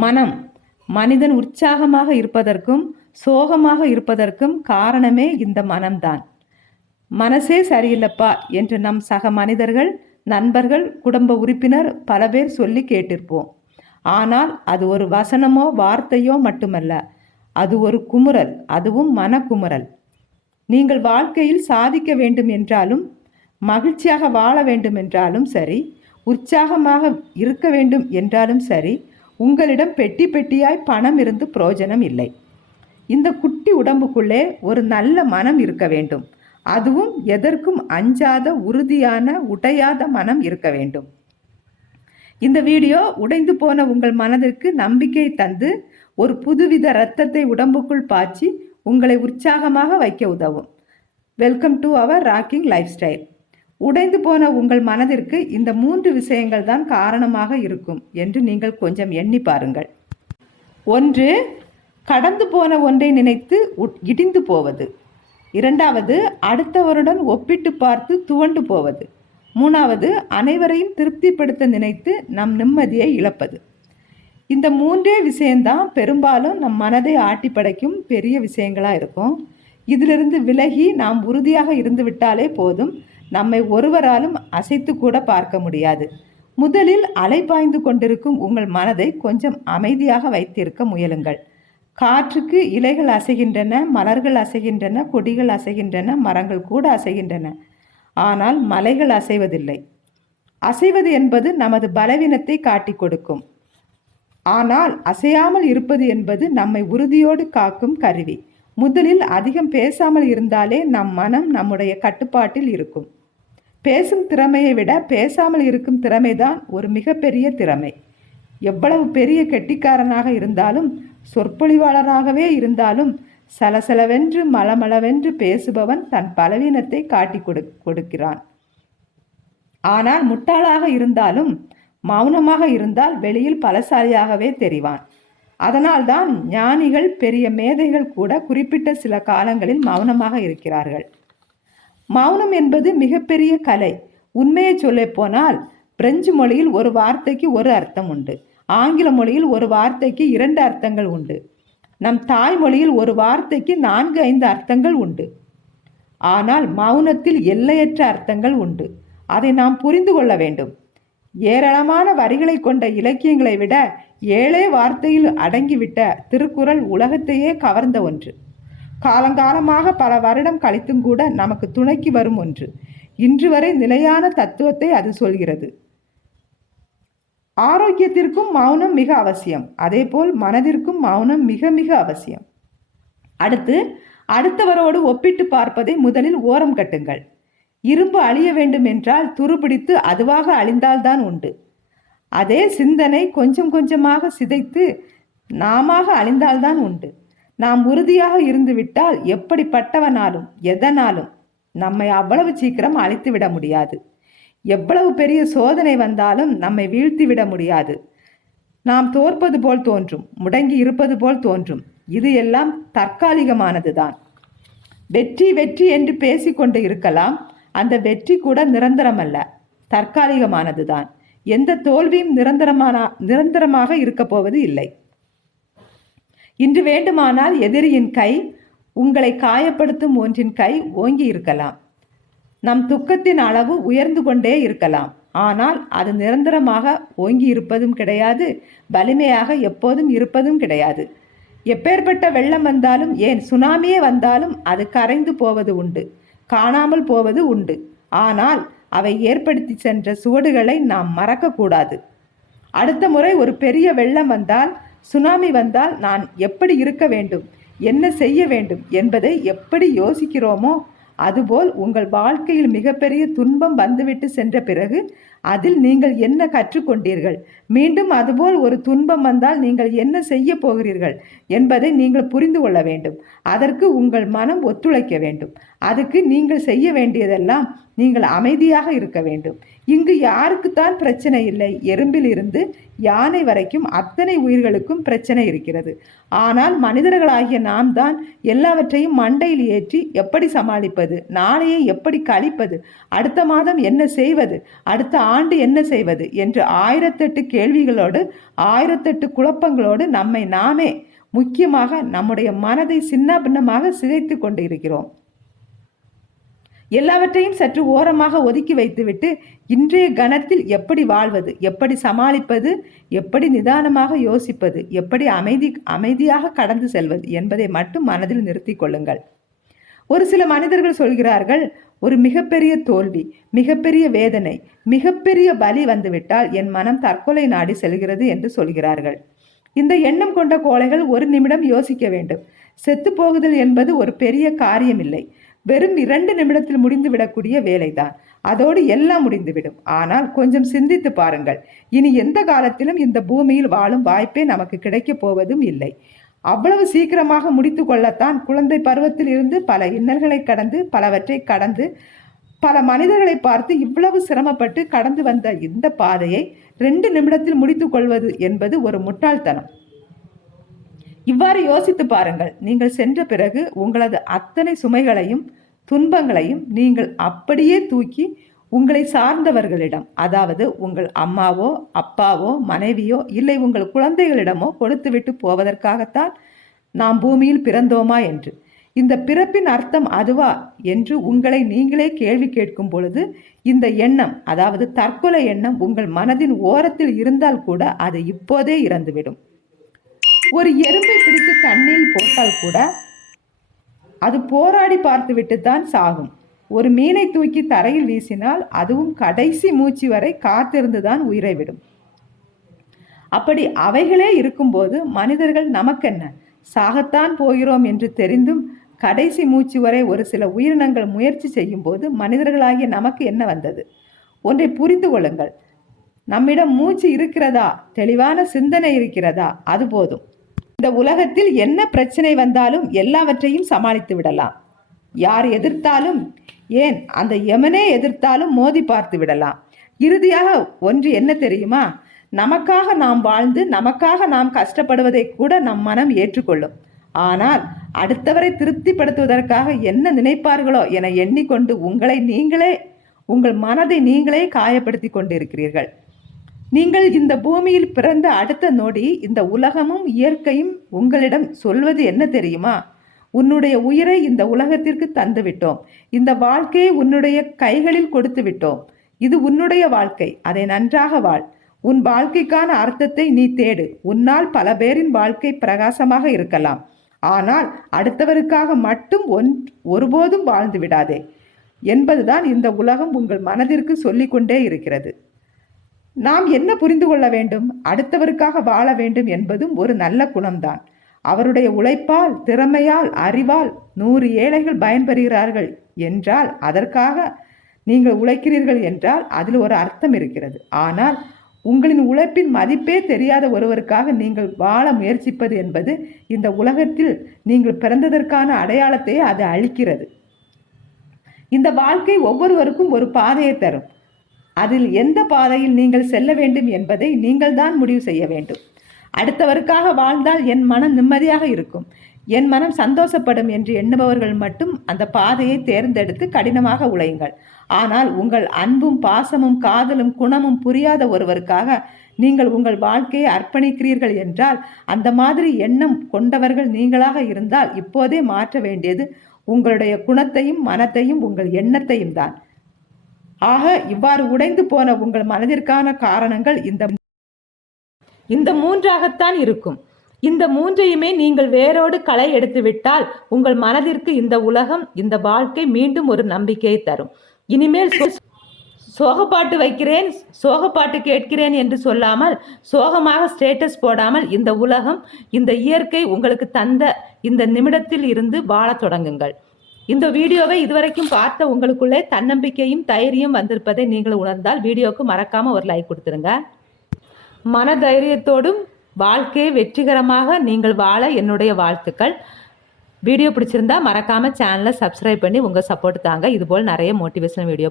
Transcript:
மனம். மனிதன் உற்சாகமாக இருப்பதற்கும் சோகமாக இருப்பதற்கும் காரணமே இந்த மனம்தான். மனசே சரியில்லப்பா என்று நம் சக மனிதர்கள், நண்பர்கள், குடும்ப உறுப்பினர் பல பேர் சொல்லி கேட்டிருப்போம். ஆனால் அது ஒரு வசனமோ வார்த்தையோ மட்டுமல்ல, அது ஒரு குமுறல், அதுவும் மனக்குமுறல். நீங்கள் வாழ்க்கையில் சாதிக்க வேண்டும் என்றாலும், மகிழ்ச்சியாக வாழ வேண்டும் என்றாலும் சரி, உற்சாகமாக இருக்க வேண்டும் என்றாலும் சரி, உங்களிடம் பெட்டி பெட்டியாய் பணம் இருந்து பிரயோஜனம் இல்லை. இந்த குட்டி உடம்புக்குள்ளே ஒரு நல்ல மனம் இருக்க வேண்டும். அதுவும் எதற்கும் அஞ்சாத, உறுதியான, உடையாத மனம் இருக்க வேண்டும். இந்த வீடியோ உடைந்து போன உங்கள் மனதிற்கு நம்பிக்கை தந்து ஒரு புதுவித இரத்தத்தை உடம்புக்குள் பாய்ச்சி உங்களை உற்சாகமாக வைக்க உதவும். Welcome to our rocking lifestyle. உடைந்து போன உங்கள் மனதிற்கு இந்த 3 விஷயங்கள் தான் காரணமாக இருக்கும் என்று நீங்கள் கொஞ்சம் எண்ணி பாருங்கள். 1. கடந்து போன ஒன்றை நினைத்து இடிந்து போவது. 2வது, அடுத்தவருடன் ஒப்பிட்டு பார்த்து துவண்டு போவது. 3வது, அனைவரையும் திருப்திப்படுத்த நினைத்து நம் நிம்மதியை இழப்பது. இந்த 3 விஷயம்தான் பெரும்பாலும் நம் மனதை ஆட்டி படைக்கும் பெரிய விஷயங்களாக இருக்கும். இதிலிருந்து விலகி நாம் உறுதியாக இருந்து விட்டாலே போதும், நம்மை ஒருவராலும் அசைத்து கூட பார்க்க முடியாது. முதலில் அலைபாய்ந்து கொண்டிருக்கும் உங்கள் மனதை கொஞ்சம் அமைதியாக வைத்திருக்க முயலுங்கள். காற்றுக்கு இலைகள் அசைகின்றன, மலர்கள் அசைகின்றன, கொடிகள் அசைகின்றன, மரங்கள் கூட அசைகின்றன. ஆனால் மலைகள் அசைவதில்லை. அசைவது என்பது நமது பலவீனத்தை காட்டி கொடுக்கும். ஆனால் அசையாமல் இருப்பது என்பது நம்மை உறுதியோடு காக்கும் கருவி. முதலில் அதிகம் பேசாமல் இருந்தாலே நம் மனம் நம்முடைய கட்டுப்பாட்டில் இருக்கும். பேசும் திறமையை விட பேசாமல் இருக்கும் திறமைதான் ஒரு மிகப்பெரிய திறமை. எவ்வளவு பெரிய கெட்டிக்காரனாக இருந்தாலும், சொற்பொழிவாளராகவே இருந்தாலும், சலசலவென்று மலமளவென்று பேசுபவன் தன் பலவீனத்தை காட்டி கொடுக்கிறான். ஆனால் முட்டாளாக இருந்தாலும், மௌனமாக இருந்தால் வெளியில் பலசாலியாகவே தெரிவான். அதனால்தான் ஞானிகள், பெரிய மேதைகள் கூட குறிப்பிட்ட சில காலங்களில் மௌனமாக இருக்கிறார்கள். மௌனம் என்பது மிகப்பெரிய கலை. உண்மையை சொல்ல போனால், பிரெஞ்சு மொழியில் ஒரு வார்த்தைக்கு ஒரு அர்த்தம் உண்டு. ஆங்கில மொழியில் ஒரு வார்த்தைக்கு 2 அர்த்தங்கள் உண்டு. நம் தாய்மொழியில் ஒரு வார்த்தைக்கு 4-5 அர்த்தங்கள் உண்டு. ஆனால் மௌனத்தில் எல்லையற்ற அர்த்தங்கள் உண்டு. அதை நாம் புரிந்து கொள்ள வேண்டும். ஏராளமான வரிகளை கொண்ட இலக்கியங்களை விட 7 வார்த்தையில் அடங்கிவிட்ட திருக்குறள் உலகத்தையே கவர்ந்த ஒன்று. காலங்காலமாக பல வருடம் கழித்தும் கூட நமக்கு துணைக்கு வரும் ஒன்று. இன்று வரை நிலையான தத்துவத்தை அது சொல்கிறது. ஆரோக்கியத்திற்கும் மௌனம் மிக அவசியம். அதேபோல் மனதிற்கும் மௌனம் மிக மிக அவசியம். அடுத்தவரோடு ஒப்பிட்டு பார்ப்பதை முதலில் ஓரம் கட்டுங்கள். இரும்பு அழிய வேண்டும் என்றால் துருபிடித்து அதுவாக அழிந்தால்தான் உண்டு. அதே சிந்தனை கொஞ்சம் கொஞ்சமாக சிதைத்து நாமாக அழிந்தால்தான் உண்டு. நாம் உறுதியாக இருந்து விட்டால் எப்படிப்பட்டவனாலும் எதனாலும் நம்மை அவ்வளவு சீக்கிரம் அழித்து விட முடியாது. எவ்வளவு பெரிய சோதனை வந்தாலும் நம்மை வீழ்த்தி விட முடியாது. நாம் தோற்பது போல் தோன்றும், முடங்கி இருப்பது போல் தோன்றும். இது எல்லாம் தற்காலிகமானதுதான். வெற்றி வெற்றி என்று பேசிக்கொண்டு இருக்கலாம். அந்த வெற்றி கூட நிரந்தரமல்ல, தற்காலிகமானதுதான். எந்த தோல்வியும் நிரந்தரமாக இருக்க போவது இல்லை. இன்று வேண்டுமானால் எதிரியின் கை, உங்களை காயப்படுத்தும் ஒன்றின் கை ஓங்கி இருக்கலாம். நம் துக்கத்தின் அளவு உயர்ந்து கொண்டே இருக்கலாம். ஆனால் அது நிரந்தரமாக ஓங்கி இருப்பதும் கிடையாது, வலிமையாக எப்போதும் இருப்பதும் கிடையாது. எப்பேற்பட்ட வெள்ளம் வந்தாலும், ஏன் சுனாமியே வந்தாலும் அது கரைந்து போவது உண்டு, காணாமல் போவது உண்டு. ஆனால் அவை ஏற்படுத்தி சென்ற சுவடுகளை நாம் மறக்கக்கூடாது. அடுத்த முறை ஒரு பெரிய வெள்ளம் வந்தால், சுனாமி வந்தால் நான் எப்படி இருக்க வேண்டும், என்ன செய்ய வேண்டும் என்பதை எப்படி யோசிக்கிறோமோ, அதுபோல் உங்கள் வாழ்க்கையில் மிகப்பெரிய துன்பம் வந்துவிட்டு சென்ற பிறகு அதில் நீங்கள் என்ன கற்றுக்கொண்டீர்கள், மீண்டும் அதுபோல் ஒரு துன்பம் வந்தால் நீங்கள் என்ன செய்ய போகிறீர்கள் என்பதை நீங்கள் புரிந்து கொள்ள வேண்டும். அதற்கு உங்கள் மனம் ஒத்துழைக்க வேண்டும். அதுக்கு நீங்கள் செய்ய வேண்டியதெல்லாம் நீங்கள் அமைதியாக இருக்க வேண்டும். இங்கு யாருக்குத்தான் பிரச்சனை இல்லை? எறும்பில் இருந்து யானை வரைக்கும் அத்தனை உயிர்களுக்கும் பிரச்சனை இருக்கிறது. ஆனால் மனிதர்களாகிய நாம் தான் எல்லாவற்றையும் மண்டையில் ஏற்றி எப்படி சமாளிப்பது, நாளையை எப்படி கழிப்பது, அடுத்த மாதம் என்ன செய்வது, அடுத்த ஆண்டு என்ன செய்வது என்று 1008 கேள்விகளோடு 1008 குழப்பங்களோடு நம்மை நாமே, முக்கியமாக நம்முடைய மனதை சின்ன பின்னமாக சிதைத்து கொண்டு இருக்கிறோம். எல்லாவற்றையும் சற்று ஓரமாக ஒதுக்கி வைத்துவிட்டு இன்றைய கணத்தில் எப்படி வாழ்வது, எப்படி சமாளிப்பது, எப்படி நிதானமாக யோசிப்பது, எப்படி அமைதியாக கடந்து செல்வது என்பதை மட்டும் மனதில் நிறுத்தி கொள்ளுங்கள். ஒரு சில மனிதர்கள் சொல்கிறார்கள், ஒரு மிகப்பெரிய தோல்வி, மிகப்பெரிய வேதனை, மிகப்பெரிய பலி வந்துவிட்டால் என் மனம் தற்கொலை நாடி செல்கிறது என்று சொல்கிறார்கள். இந்த எண்ணம் கொண்ட கோழைகள் ஒரு நிமிடம் யோசிக்க வேண்டும். செத்து போகுதல் என்பது ஒரு பெரிய காரியமில்லை. வெறும் 2 நிமிடத்தில் முடிந்துவிடக்கூடிய வேலைதான். அதோடு எல்லாம் முடிந்துவிடும். ஆனால் கொஞ்சம் சிந்தித்து பாருங்கள். இனி எந்த காலத்திலும் இந்த பூமியில் வாழும் வாய்ப்பே நமக்கு கிடைக்கப் போவதும் இல்லை. அவ்வளவு சீக்கிரமாக முடித்து கொள்ளத்தான் குழந்தை பருவத்தில் இருந்து பல இன்னல்களை கடந்து, பலவற்றை கடந்து, பல மனிதர்களை பார்த்து இவ்வளவு சிரமப்பட்டு கடந்து வந்த இந்த பாதையை 2 நிமிடத்தில் முடித்துக் கொள்வது என்பது ஒரு முட்டாள்தனம். இவ்வாறு யோசித்து பாருங்கள். நீங்கள் சென்ற பிறகு உங்களது அத்தனை சுமைகளையும் துன்பங்களையும் நீங்கள் அப்படியே தூக்கி உங்களை சார்ந்தவர்களிடம், அதாவது உங்கள் அம்மாவோ அப்பாவோ மனைவியோ இல்லை உங்கள் குழந்தைகளிடமோ கொடுத்துவிட்டு போவதற்காகத்தான் நாம் பூமியில் பிறந்தோமா என்று, இந்த பிறப்பின் அர்த்தம் அதுவா என்று உங்களை நீங்களே கேள்வி கேட்கும் பொழுது இந்த எண்ணம், அதாவது தற்கொலை எண்ணம் உங்கள் மனதின் ஓரத்தில் இருந்தால் கூட அது இப்போதே இறந்துவிடும். ஒரு எறும்பை பிடித்து தண்ணீர் போட்டால் கூட அது போராடி பார்த்துவிட்டுத்தான் சாகும். ஒரு மீனை தூக்கி தரையில் வீசினால் அதுவும் கடைசி மூச்சு வரை காத்திருந்துதான் உயிரை விடும். அப்படி அவைகளே இருக்கும்போது மனிதர்கள் நமக்கென்ன, சாகத்தான் போகிறோம் என்று தெரிந்தும் கடைசி மூச்சு வரை ஒரு சில உயிரினங்கள் முயற்சி செய்யும் போது மனிதர்களாகிய நமக்கு என்ன வந்தது? ஒன்றை புரிந்து கொள்ளுங்கள். நம்மிடம் மூச்சு இருக்கிறதா, தெளிவான சிந்தனை இருக்கிறதா, அது போதும். இந்த உலகத்தில் என்ன பிரச்சனை வந்தாலும் எல்லாவற்றையும் சமாளித்து விடலாம். யார் எதிர்த்தாலும், ஏன் அந்த யமனே எதிர்த்தாலும் மோதி பார்த்து விடலாம். இறுதியாக ஒன்று என்ன தெரியுமா? நமக்காக நாம் வாழ்ந்து நமக்காக நாம் கஷ்டப்படுவதை கூட நம் மனம் ஏற்றுக்கொள்ளும். ஆனால் அடுத்தவரை திருப்திப்படுத்துவதற்காக என்ன நினைப்பார்களோ என எண்ணிக்கொண்டு உங்கள் மனதை நீங்களே காயப்படுத்தி கொண்டிருக்கிறீர்கள். நீங்கள் இந்த பூமியில் பிறந்த அடுத்த நொடி இந்த உலகமும் இயற்கையும் உங்களிடம் சொல்வது என்ன தெரியுமா? உன்னுடைய உயிரை இந்த உலகத்திற்கு தந்து விட்டோம். இந்த வாழ்க்கையை உன்னுடைய கைகளில் கொடுத்து விட்டோம். இது உன்னுடைய வாழ்க்கை. அதை நன்றாக வாழ். உன் வாழ்க்கைக்கான அர்த்தத்தை நீ தேடு. உன்னால் பல பேரின் வாழ்க்கை பிரகாசமாக இருக்கலாம். ஆனால் அடுத்தவருக்காக மட்டும் ஒருபோதும் வாழ்ந்து விடாதே என்பதுதான் இந்த உலகம் உங்கள் மனதிற்கு சொல்லிக்கொண்டே இருக்கிறது. நாம் என்ன புரிந்து கொள்ள வேண்டும்? அடுத்தவருக்காக வாழ வேண்டும் என்பதும் ஒரு நல்ல குணம்தான். அவருடைய உழைப்பால், திறமையால், அறிவால் 100 ஏழைகள் பயன்பெறுகிறார்கள் என்றால், அதற்காக நீங்கள் உழைக்கிறீர்கள் என்றால் அதில் ஒரு அர்த்தம் இருக்கிறது. ஆனால் உங்களின் உழைப்பின் மதிப்பே தெரியாத ஒருவருக்காக நீங்கள் வாழ முயற்சிப்பது என்பது இந்த உலகத்தில் நீங்கள் பிறந்ததற்கான அடையாளத்தை அது அளிக்கிறது. இந்த வாழ்க்கை ஒவ்வொருவருக்கும் ஒரு பாதையை தரும். அதில் எந்த பாதையில் நீங்கள் செல்ல வேண்டும் என்பதை நீங்கள் தான் முடிவு செய்ய வேண்டும். அடுத்தவருக்காக வாழ்ந்தால் என் மனம் நிம்மதியாக இருக்கும், என் மனம் சந்தோஷப்படும் என்று எண்ணுபவர்கள் மட்டும் அந்த பாதையை தேர்ந்தெடுத்து கடினமாக உழையுங்கள். ஆனால் உங்கள் அன்பும் பாசமும் காதலும் குணமும் புரியாத ஒருவருக்காக நீங்கள் உங்கள் வாழ்க்கையை அர்ப்பணிக்கிறீர்கள் என்றால், அந்த மாதிரி எண்ணம் கொண்டவர்கள் நீங்களாக இருந்தால் இப்போதே மாற்ற வேண்டியது உங்களுடைய குணத்தையும் மனத்தையும் உங்கள் எண்ணத்தையும் தான். ஆக இவ்வாறு உடைந்து போன உங்கள் மனதிற்கான காரணங்கள் இந்த 3ஆகத்தான் இருக்கும். இந்த 3ஐயுமே நீங்கள் வேரோடு களை எடுத்து விட்டால் உங்கள் மனதிற்கு இந்த உலகம், இந்த வாழ்க்கை மீண்டும் ஒரு நம்பிக்கையை தரும். இனிமேல் சோகப்பாட்டு வைக்கிறேன், சோகப்பாட்டு கேட்கிறேன் என்று சொல்லாமல், சோகமாக ஸ்டேட்டஸ் போடாமல் இந்த உலகம், இந்த இயற்கை உங்களுக்கு தந்த இந்த நிமிடத்தில் இருந்து வாழத் தொடங்குங்கள். இந்த வீடியோவை இதுவரைக்கும் பார்த்த உங்களுக்குள்ளே தன்னம்பிக்கையும் தைரியம் வந்திருப்பதை நீங்கள் உணர்ந்தால் வீடியோவுக்கு மறக்காம ஒரு லைக் கொடுத்துருங்க. மன தைரியத்தோடும் வாழ்க்கையை வெற்றிகரமாக நீங்கள் வாழ என்னுடைய வாழ்த்துக்கள். வீடியோ பிடிச்சிருந்தா மறக்காம சேனலை சப்ஸ்கிரைப் பண்ணி உங்கள் சப்போர்ட் தாங்க. இதுபோல் நிறைய மோட்டிவேஷனல் வீடியோ